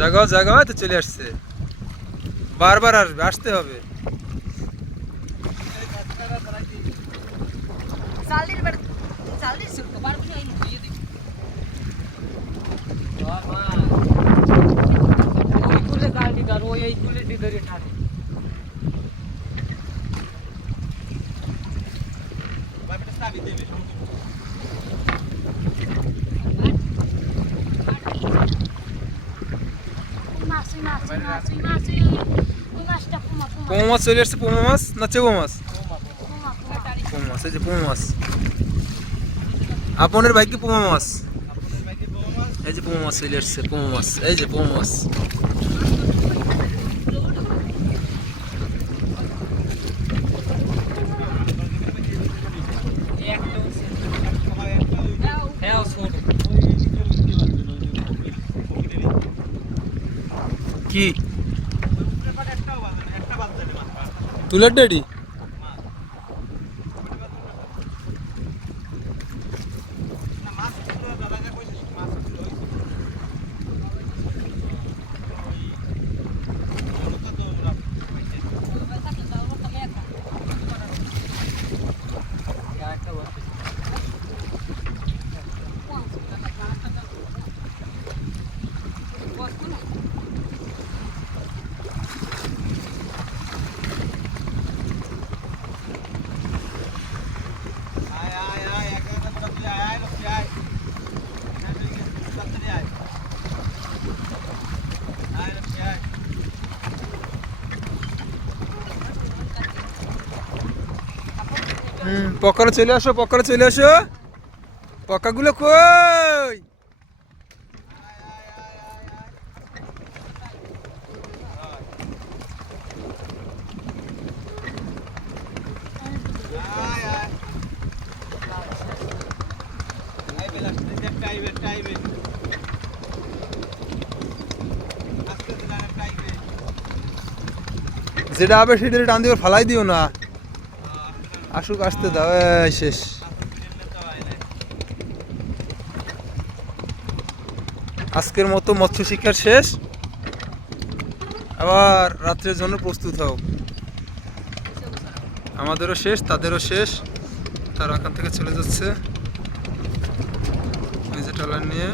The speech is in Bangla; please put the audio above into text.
জাগাও জাগাও তো চলে আসছে, বারবার আসবে, আসতে হবে। পোমা মাছ চলে আসছে, পোমা মাছ না চেবো মাছ? পোমা মাছ, এই যে পোমা মাছ। আপনের ভাই কি পোমা মাছ? এই যে পোমা মাছ চলে আসছে, পোমা মাছ, এই যে পোমা মাছ। কি তুলের ডেডি? পকারে চলে আসো, পকারে চলে আসো। পকাগুলো কই? যেটা হবে সেটা টান দিয়ে ফালাই দিও না, আসুক, আসতে দাও। শেষ। আজকের মতো মৎস্য শিকার শেষ, আবার রাত্রের জন্য প্রস্তুত হও। আমাদেরও শেষ, তাদেরও শেষ, তারা এখান থেকে চলে যাচ্ছে ওই যে ট্রলার নিয়ে।